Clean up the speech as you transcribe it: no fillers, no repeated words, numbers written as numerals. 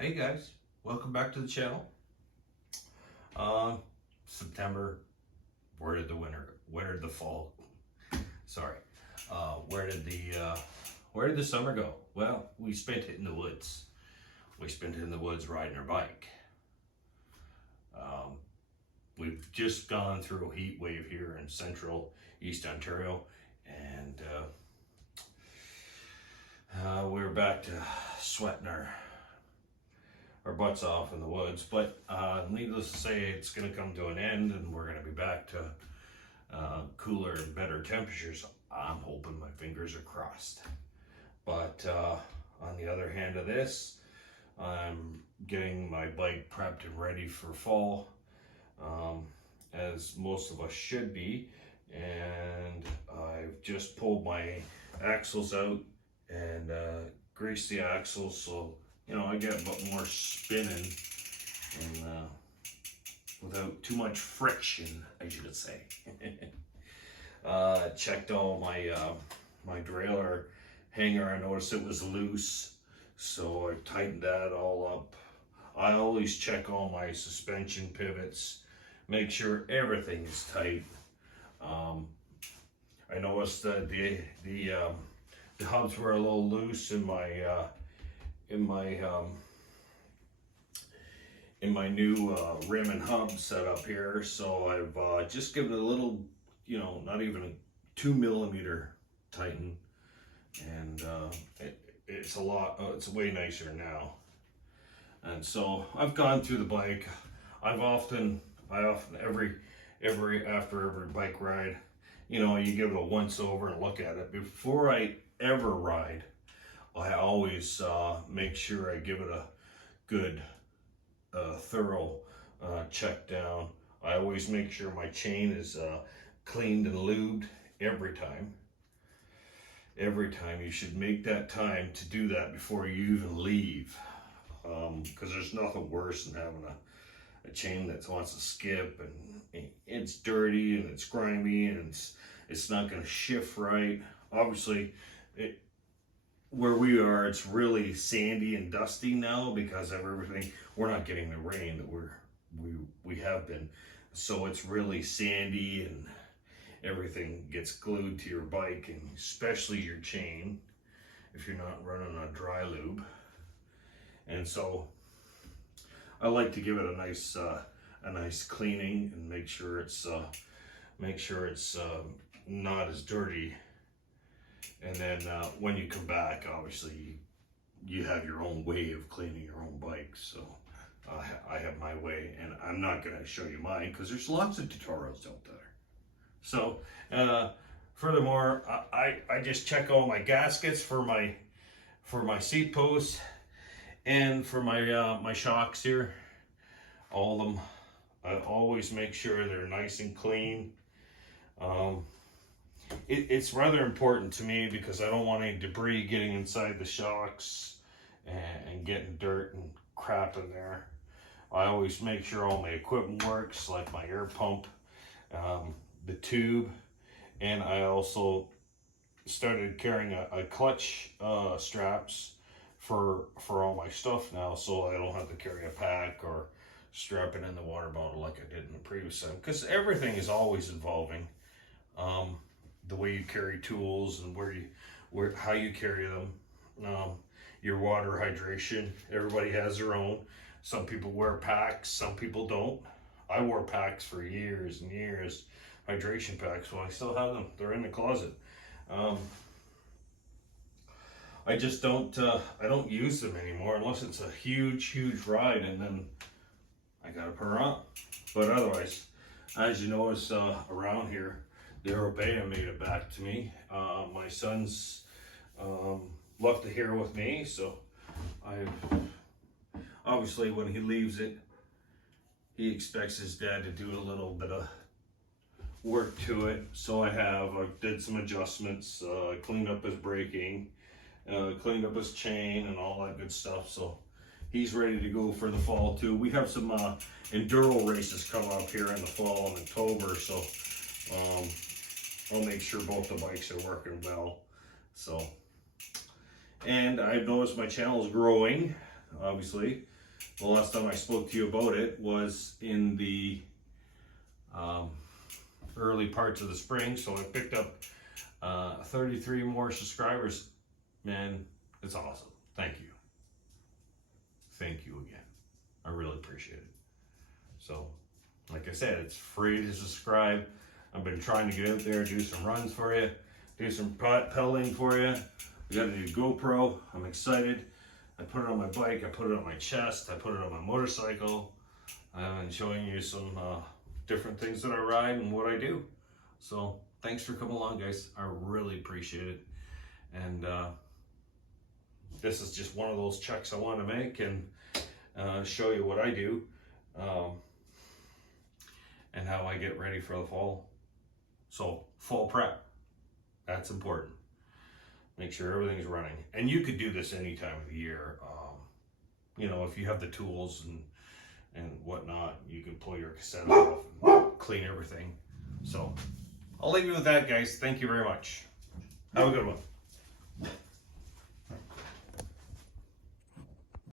Hey guys, welcome back to the channel. September, where did the fall? Sorry, where did the summer go? Well, we spent it in the woods. We spent it in the woods riding our bike. We've just gone through a heat wave here in central East Ontario, and we're back to sweating our butts off in the woods, but needless to say, it's going to come to an end and we're going to be back to cooler and better temperatures. I'm hoping, my fingers are crossed. But on the other hand of this, I'm getting my bike prepped and ready for fall, as most of us should be, and I've just pulled my axles out and greased the axles so I get a bit more spinning and without too much friction, I should say. Checked all my my derailleur hanger. I noticed it was loose, so I tightened that all up. I always check all my suspension pivots, make sure everything is tight. I noticed that the hubs were a little loose in my new rim and hub setup here, so I've just given it a little, not even a 2 millimeter tighten, and it's a lot. It's way nicer now. And so I've gone through the bike. I often after every bike ride, you give it a once over and look at it before I ever ride. I always make sure I give it a good, thorough check down. I always make sure my chain is cleaned and lubed every time. Every time. You should make that time to do that before you even leave, because there's nothing worse than having a chain that wants to skip and it's dirty and it's grimy and it's not going to shift right. Obviously, where we are, it's really sandy and dusty now because of everything. We're not getting the rain that we have been, so it's really sandy and everything gets glued to your bike, and especially your chain if you're not running on dry lube. And so I like to give it a nice cleaning and make sure it's not as dirty. And then when you come back, obviously, you have your own way of cleaning your own bike. So I have my way, and I'm not going to show you mine because there's lots of tutorials out there. So furthermore, I just check all my gaskets for my seat posts and for my shocks here. All of them. I always make sure they're nice and clean. It's rather important to me because I don't want any debris getting inside the shocks and getting dirt and crap in there. I always make sure all my equipment works, like my air pump, the tube, and I also started carrying a clutch straps for all my stuff now, so I don't have to carry a pack or strap it in the water bottle like I did in the previous time, because everything is always evolving. The way you carry tools and how you carry them, your water hydration. Everybody has their own. Some people wear packs, some people don't. I wore packs for years and years, hydration packs. Well, I still have them. They're in the closet. I just don't. I don't use them anymore unless it's a huge ride, and then I gotta put her on. But otherwise, as you notice around here, the Europea made it back to me. My son's left it here with me, so obviously when he leaves it, he expects his dad to do a little bit of work to it. So I did some adjustments, cleaned up his braking, cleaned up his chain and all that good stuff. So he's ready to go for the fall too. We have some enduro races coming up here in the fall in October, so I'll make sure both the bikes are working well. So, and I've noticed my channel is growing. obviously. The last time I spoke to you about it was in the early parts of the spring, so I picked up 33 more subscribers. Man, it's awesome. Thank you. Thank you again. I really appreciate it. So, like I said, it's free to subscribe. I've been trying to get out there, do some runs for you, do some pedaling for you. We got a new GoPro. I'm excited. I put it on my bike, I put it on my chest, I put it on my motorcycle. I've been showing you some different things that I ride and what I do. So thanks for coming along, guys. I really appreciate it. And this is just one of those checks I want to make and show you what I do and how I get ready for the fall. So fall prep, that's important. Make sure everything's running. And you could do this any time of the year. You know, if you have the tools and whatnot, you can pull your cassettes off and clean everything. So I'll leave you with that, guys. Thank you very much. Have a good one.